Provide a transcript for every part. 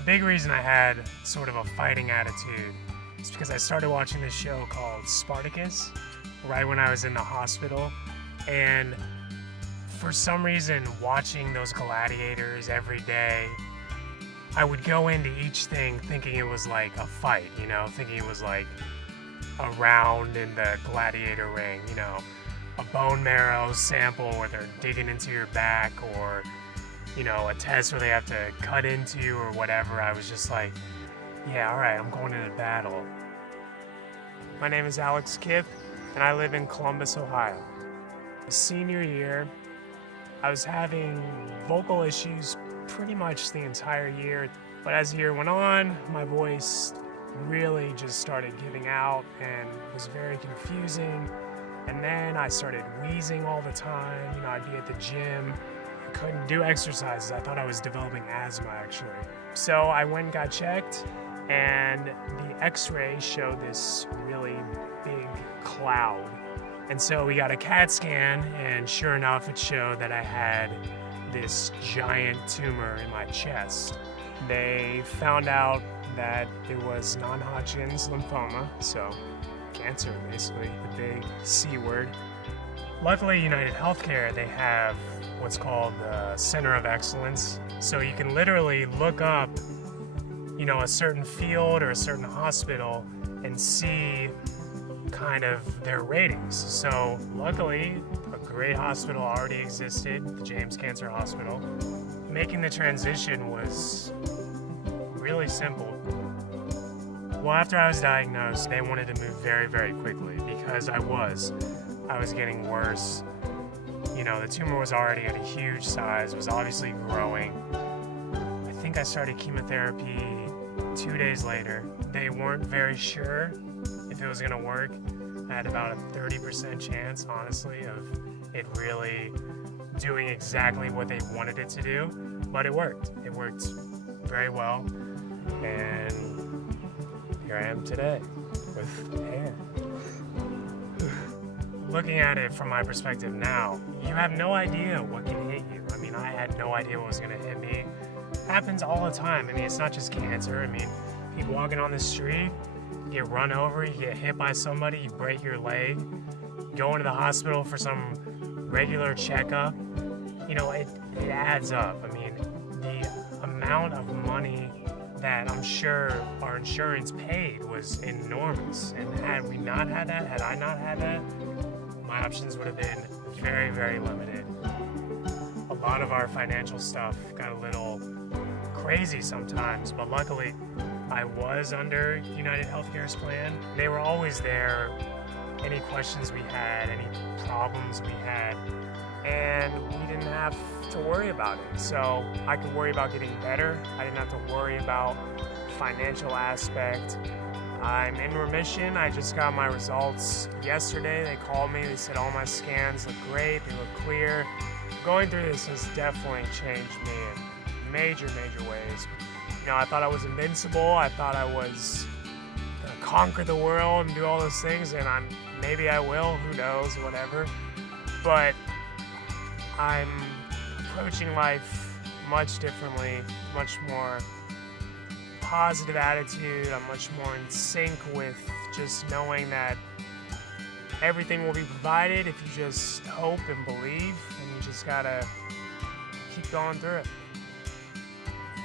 The big reason I had sort of a fighting attitude is because I started watching this show called Spartacus right when I was in the hospital, and for some reason watching those gladiators every day, I would go into each thing thinking it was like a fight, thinking it was like a round in the gladiator ring, a bone marrow sample where they're digging into your back, or a test where they have to cut into you or whatever. I was just like, yeah, all right, I'm going into battle. My name is Alex Kipp, and I live in Columbus, Ohio. Senior year, I was having vocal issues pretty much the entire year, but as the year went on, my voice really just started giving out and was very confusing. And then I started wheezing all the time. I'd be at the gym, I couldn't do exercises. I thought I was developing asthma, actually. So I went and got checked, and the x-ray showed this really big cloud. And so we got a CAT scan, and sure enough, it showed that I had this giant tumor in my chest. They found out that it was non-Hodgkin's lymphoma, so cancer, basically, the big C word. Luckily, United Healthcare, they have what's called the Center of Excellence. So you can literally look up, a certain field or a certain hospital and see kind of their ratings. So luckily, a great hospital already existed, the James Cancer Hospital. Making the transition was really simple. Well, after I was diagnosed, they wanted to move very, very quickly because I was getting worse. The tumor was already at a huge size, was obviously growing. I think I started chemotherapy 2 days later. They weren't very sure if it was gonna work. I had about a 30% chance, honestly, of it really doing exactly what they wanted it to do, but it worked. It worked very well, and here I am today with hair. Looking at it from my perspective now, you have no idea what can hit you. I had no idea what was gonna hit me. It happens all the time. It's not just cancer. People walking on the street, you get run over, you get hit by somebody, you break your leg, go into the hospital for some regular checkup. It adds up. The amount of money that I'm sure our insurance paid was enormous. And had we not had that, had I not had that, my options would have been very, very limited. A lot of our financial stuff got a little crazy sometimes, but luckily I was under United Healthcare's plan. They were always there, any questions we had, any problems we had, and we didn't have to worry about it. So I could worry about getting better. I didn't have to worry about the financial aspect. I'm in remission. I just got my results yesterday. They called me, they said all my scans look great, they look clear. Going through this has definitely changed me in major, major ways. I thought I was invincible. I thought I was gonna conquer the world and do all those things, and maybe I will, who knows, whatever. But I'm approaching life much differently, much more positive attitude. I'm much more in sync with just knowing that everything will be provided if you just hope and believe, and you just gotta keep going through it.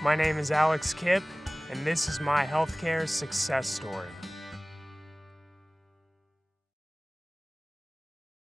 My name is Alex Kipp, and this is my healthcare success story.